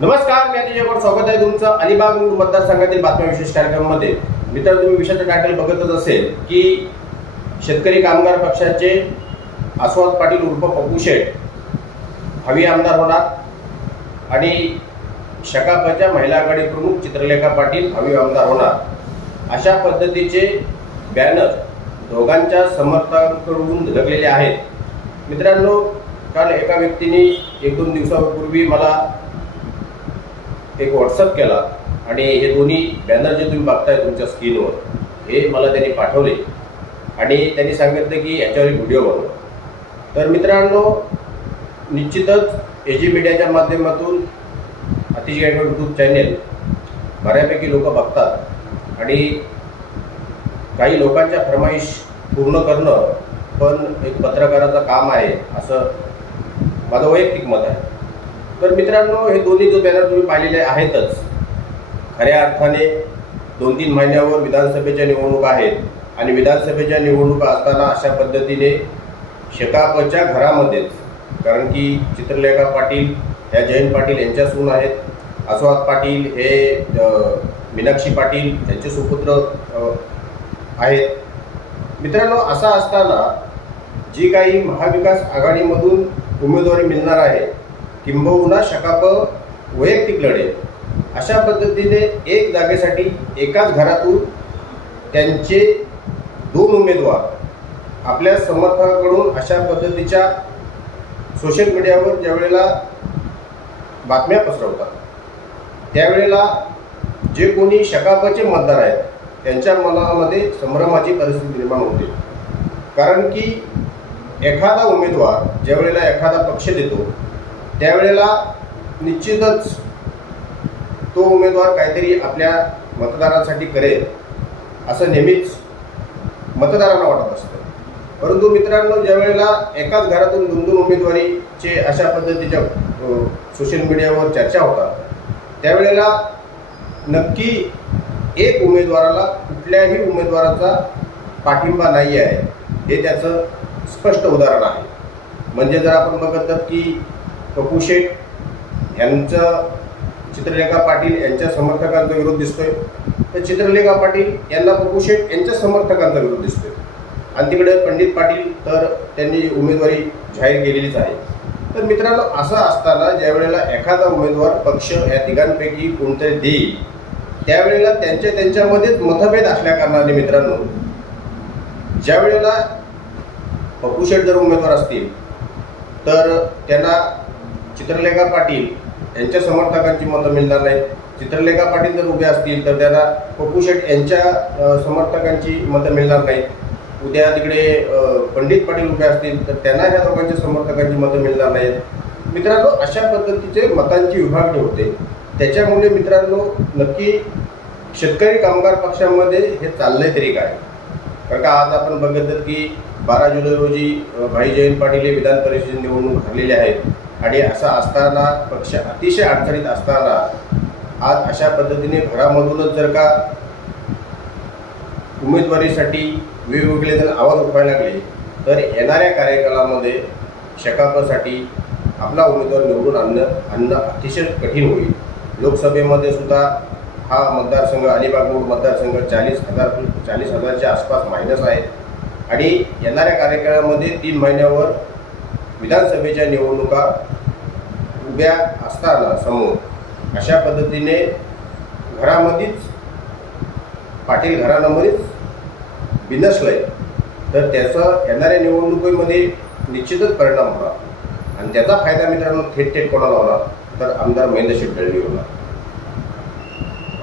नमस्कार मी अतिशय स्वागत आहे तुमचं अलिबाग मूळ मतदारसंघातील बातम्या विशेष कार्यक्रमामध्ये. मित्र तुम्ही विषयाचं टायटल बघतच असेल की शेतकरी कामगार पक्षाचे आस्वाद पाटील उर्फ पप्पू शेठ हवी आमदार होणार आणि शकापच्या महिला आघाडी प्रमुख चित्रलेखा पाटील हवी आमदार होणार. अशा पद्धतीचे बॅनर दोघांच्या समर्थकांकडून झळकलेले आहेत. मित्रांनो काल एका व्यक्तीने एक दोन दिवसापूर्वी मला एक व्हॉट्सअप केला आणि हे दोन्ही बॅनर जे तुम्ही बघताय तुमच्या स्क्रीनवर हे मला त्यांनी पाठवले. आणि त्यांनी सांगितलं की याच्यावर एक व्हिडिओ बनव. तर मित्रांनो निश्चितच ए जी मीडियाच्या माध्यमातून अतिशय यूट्यूब चॅनेल बऱ्यापैकी लोक बघतात. आणि काही लोकांच्या फरमाईश पूर्ण करणं पण एक पत्रकाराचं काम आहे असं माझं वैयक्तिक मत आहे. तर मित्रांनो हे दोन्ही जो बॅनर तुम्ही पाहिलेले आहेतच खऱ्या अर्थाने दोन तीन महिन्यावर विधानसभेच्या निवडणुका आहेत आणि विधानसभेच्या निवडणुका असताना अशा पद्धतीने शेकापच्या घरामध्येच कारण की चित्रलेखा पाटील ह्या जयंत पाटील यांच्या सून आहेत आस्वाद पाटील हे मीनाक्षी पाटील यांचे सुपुत्र आहेत. मित्रांनो असा असताना जी काही महाविकास आघाडीमधून उमेदवारी मिळणार आहे किंबहुना शकाप वैयक्तिक लढे. अशा पद्धतीने एक जागेसाठी एकाच घरातून त्यांचे दोन उमेदवार आपल्या समर्थकाकडून अशा पद्धतीच्या सोशल मीडियावर ज्यावेळेला बातम्या पसरवतात त्यावेळेला जे कोणी शकापाचे मतदार आहेत त्यांच्या मनामध्ये संभ्रमाची परिस्थिती निर्माण होते. कारण की एखादा उमेदवार ज्यावेळेला एखादा पक्ष देतो त्यावेळेला निश्चितच तो उमेदवार काहीतरी आपल्या मतदारांसाठी करेल असं नेहमीच मतदारांना वाटत असतं. परंतु मित्रांनो ज्यावेळेला एकाच घरातून दोन दोन उमेदवारीचे अशा पद्धतीच्या सोशल मीडियावर चर्चा होतात त्यावेळेला नक्की एक उमेदवाराला कुठल्याही उमेदवाराचा पाठिंबा नाही आहे हे त्याचं स्पष्ट उदाहरण आहे. म्हणजे जर आपण बघत की पप्पू शेख यांचं चित्रलेखा पाटील यांच्या समर्थकांचा विरोध दिसतोय. तर चित्रलेखा पाटील यांना पप्पू शेठ यांच्या समर्थकांचा विरोध दिसतोय. आणि तिकडे पंडित पाटील तर त्यांनी उमेदवारी जाहीर केलेलीच आहे. तर मित्रांनो असं असताना ज्यावेळेला एखादा उमेदवार पक्ष या तिघांपैकी कोणतरी देईल त्यावेळेला त्यांच्या त्यांच्यामध्येच मतभेद असल्या कारणाने मित्रांनो ज्यावेळेला पप्पू शेठ जर उमेदवार असतील तर त्यांना चित्रलेखा पाटील यांच्या समर्थकांची मतं मिळणार नाहीत. चित्रलेखा पाटील जर उभे असतील तर त्यांना पप्पू शेठ यांच्या समर्थकांची मतं मिळणार नाहीत. उद्या तिकडे पंडित पाटील उभे असतील तर त्यांना ह्या लोकांच्या समर्थकांची मतं मिळणार नाहीत. मित्रांनो अशा पद्धतीचे मतांची विभागणी होते. त्याच्यामुळे मित्रांनो नक्की शेतकरी कामगार पक्षामध्ये हे चाललंय तरी काय? कारण का आज आपण बघितलं की बारा जुलै रोजी भाई जयंत पाटील हे विधान परिषद निवडणूक हरलेले आहेत. आणि असं असताना पक्ष अतिशय अडचणीत असताना आज अशा पद्धतीने घरामधूनच जर का उमेदवारीसाठी वेगवेगळे जण आवाज उठवायला लागले तर येणाऱ्या कार्यकालामध्ये शकापासाठी आपला उमेदवार निवडून आणणं आणणं अतिशय कठीण होईल. लोकसभेमध्ये सुद्धा हा मतदारसंघ अलिबाग रोड मतदारसंघ चाळीस हजार चाळीस हजारच्या आसपास मायनस आहे आणि येणाऱ्या कार्यकाळामध्ये तीन महिन्यावर विधानसभेच्या निवडणुका उभ्या असताना समोर अशा पद्धतीने घरामध्येच पाटील घराण्यामध्येच बिनसलंय. तर त्याचा येणाऱ्या निवडणुकीमध्ये निश्चितच परिणाम होणार. आणि त्याचा फायदा मित्रांनो थेट थेट कोणाला होणार? तर आमदार महेंद्र शेठ दळवी होणार.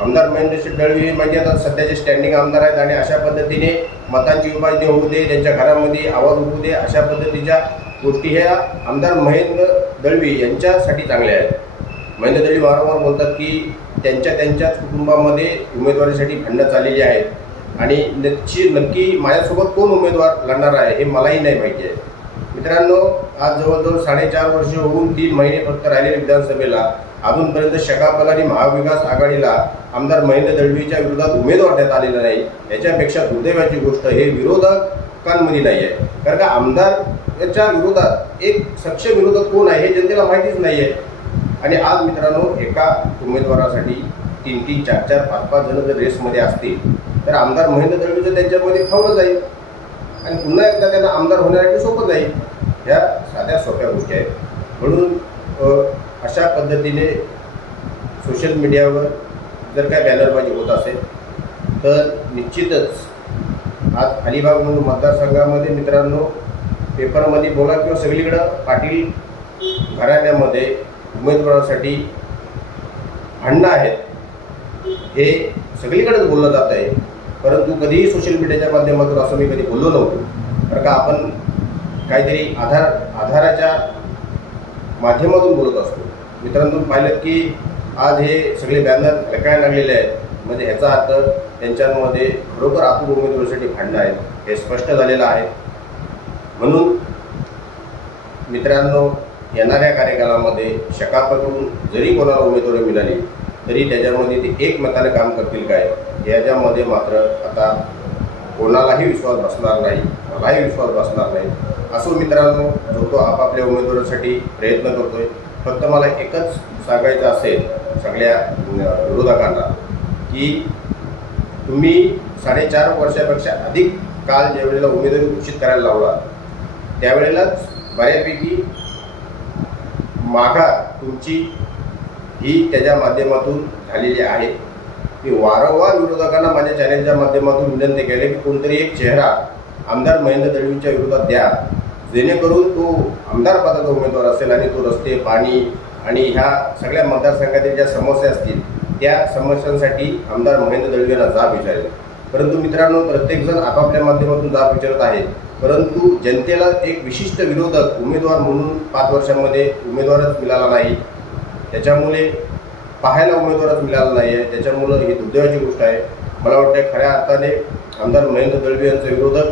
आमदार महेंद्र शेठ दळवी म्हणजे आता सध्याचे स्टँडिंग आमदार आहेत आणि अशा पद्धतीने मतांची विभाजनी होऊ दे त्यांच्या घरामध्ये आवाज उठू दे अशा पद्धतीच्या गोष्टी ह्या आमदार महेंद्र दळवी यांच्यासाठी चांगल्या आहेत. महेंद्र दळवी वारंवार बोलतात की त्यांच्या त्यांच्याच कुटुंबामध्ये उमेदवारीसाठी भांडणं चाललेली आहेत. आणि नक्की नक्की माझ्यासोबत कोण उमेदवार लढणार आहे हे मलाही नाही माहिती आहे. मित्रांनो आज जवळजवळ साडेचार वर्ष होऊन तीन महिने फक्त राहिलेले विधानसभेला. अजूनपर्यंत शकापल आणि महाविकास आघाडीला आमदार महेंद्र दळवीच्या विरोधात उमेदवार देण्यात आलेला नाही. याच्यापेक्षा दुर्दैवाची गोष्ट हे विरोधक विरोधकांमध्ये नाही आहे कारण का आमदार याच्या विरोधात एक सक्षम विरोधक कोण आहे हे जनतेला माहितीच नाही आहे आणि आज मित्रांनो एका उमेदवारासाठी तीन तीन चार चार पाच पाच जण जर रेसमध्ये असतील तर आमदार महेंद्र दळवीचं त्यांच्यामध्ये खवलं जाईल. आणि पुन्हा एकदा त्यांना आमदार होण्यासाठी सोपं जाईल. ह्या साध्या सोप्या गोष्टी आहेत. म्हणून अशा पद्धतीने सोशल मीडियावर जर काय बॅनरबाजी होत असेल तर निश्चितच आज अलिबाग म्हणून मतदारसंघामध्ये मित्रांनो पेपरमध्ये बोला किंवा सगळीकडं पाटील घराण्यामध्ये उमेदवारासाठी भांडणं आहेत. हे सगळीकडेच बोललं जात आहे. परंतु कधीही सोशल मीडियाच्या माध्यमातून असं मी कधी बोललो नव्हतो. तर का आपण काहीतरी आधार आधाराच्या माध्यमातून बोलत असतो. मित्रांनो पाहिलं की आज हे सगळे बॅनर लकायला लागलेले आहेत. म्हणजे ह्याचा अर्थ त्यांच्यामध्ये खरोखर आतून उमेदवारीसाठी भांडणं आहेत हे स्पष्ट झालेलं आहे. म्हणून मित्रांनो येणाऱ्या कार्यकालामध्ये शकापकडून जरी कोणाला उमेदवारी मिळाली तरी त्याच्यामध्ये ते एकमताने काम करतील काय? याच्यामध्ये मात्र आता कोणालाही विश्वास बसणार नाही मलाही विश्वास बसणार नाही. असो मित्रांनो जो तो आपापल्या उमेदवारासाठी प्रयत्न करतोय फक्त मला एकच सांगायचं असेल सगळ्या विरोधकांना की तुम्ही साडेचार वर्षापेक्षा अधिक काल ज्यावेळेला उमेदवारी घोषित करायला लावला त्यावेळेलाच बऱ्यापैकी माघार तुमची ही त्याच्या माध्यमातून झालेली आहे. मी वारंवार विरोधकांना माझ्या चॅनेलच्या माध्यमातून विनंती केली की कोणतरी एक चेहरा आमदार महेंद्र दळवींच्या विरोधात द्या. जेणेकरून तो आमदार पदाचा उमेदवार असेल आणि तो रस्ते पाणी आणि ह्या सगळ्या मतदारसंघातील ज्या समस्या असतील त्या समस्यांसाठी आमदार महेंद्र दळवीला जाब विचारेल. परंतु मित्रांनो प्रत्येकजण आपापल्या माध्यमातून जाब विचारत आहे परंतु जनतेला एक विशिष्ट विरोधक उमेदवार म्हणून पाच वर्षामध्ये उमेदवारच मिळाला नाही. त्याच्यामुळे पाहायला उमेदवारच मिळाला नाही आहे त्याच्यामुळं ही दुर्दैवाची गोष्ट आहे. मला वाटतं खऱ्या अर्थाने आमदार महेंद्र दळवी यांचे विरोधक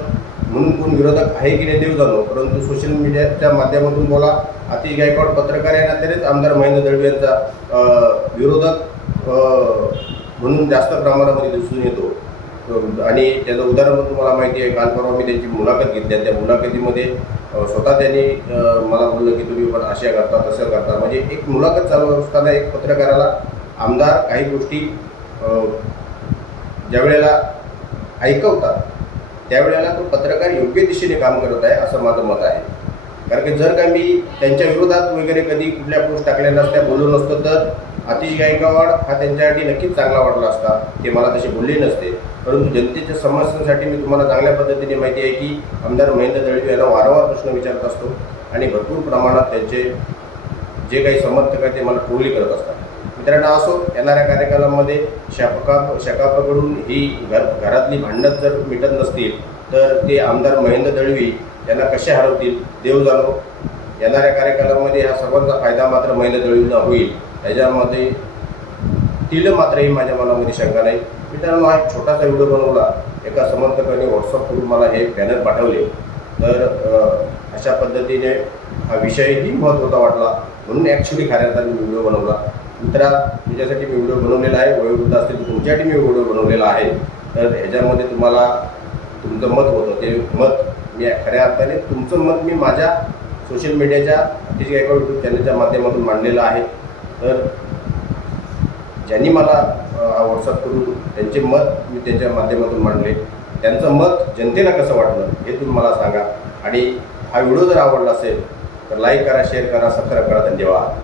म्हणून कोण विरोधक आहे की नाही देव जाणो. परंतु सोशल मीडियाच्या माध्यमातून बोला. अति गायकवाड पत्रकार या नात्यानेच आमदार महेंद्र दळवी यांचा विरोधक म्हणून जास्त प्रमाणामध्ये दिसून येतो. आणि त्याचं उदाहरण तुम्हाला माहिती आहे काल परवा मी त्यांची मुलाखत घेतली त्या मुलाखतीमध्ये स्वतः त्यांनी मला बोललं की तुम्ही पण अशा करता तसं करता. म्हणजे एक मुलाखत चालू असताना एक पत्रकाराला आमदार काही गोष्टी ज्या वेळेला ऐकवतात त्यावेळेला तो पत्रकार योग्य दिशेने काम करत आहे असं माझं मत आहे. कारण की जर का मी त्यांच्या विरोधात वगैरे कधी कुठल्या पोस्ट टाकल्या नसत्या बोललो नसतो तर अतिश गायकवाड हा त्यांच्यासाठी नक्कीच चांगला वाटला असता ते मला तसे बोलले नसते. परंतु जनतेच्या समस्यांसाठी मी तुम्हाला चांगल्या पद्धतीने माहिती आहे की आमदार महेंद्र दळवी यांना वारंवार प्रश्न विचारत असतो आणि भरपूर प्रमाणात त्यांचे जे काही समर्थक आहे ते मला ट्रोली करत असतात. मित्रांनो असो येणाऱ्या कार्यक्रमामध्ये शापका शकापकडून ही घर घरातली भांडणं जर मिटत नसतील तर ते आमदार महेंद्र दळवी यांना कसे हरवतील देव जाणो. येणाऱ्या कार्यकालामध्ये हा सर्वांचा फायदा मात्र महिला दळवींना होईल. त्याच्यामध्ये तिल मात्रही माझ्या मनामध्ये शंका नाही. मित्रांनो हा एक छोटासा व्हिडिओ बनवला. एका समर्थकाने व्हॉट्सअपवरून मला हे बॅनर पाठवले. तर अशा पद्धतीने हा विषयही महत्त्वाचा वाटला. म्हणून ॲक्च्युली खऱ्या अर्थाने मी व्हिडिओ बनवला. मित्रा तुझ्यासाठी मी व्हिडिओ बनवलेला आहे. वयोवृद्ध असतील तुमच्यासाठी मी व्हिडिओ बनवलेला आहे. तर ह्याच्यामध्ये तुम्हाला तुमचं मत होतं. ते मत मी खऱ्या अर्थाने तुमचं मत मी माझ्या सोशल मीडियाच्या अतिशय एका यूट्यूब चॅनलच्या माध्यमातून मांडलेलं आहे. तर ज्यांनी मला हा व्हॉट्सअप करून त्यांचे मत मी त्यांच्या माध्यमातून मांडले. त्यांचं मत जनतेला कसं वाटलं हे तुम्ही मला सांगा. आणि हा व्हिडिओ जर आवडला असेल तर लाईक करा शेअर करा सबस्क्राईब करा. धन्यवाद.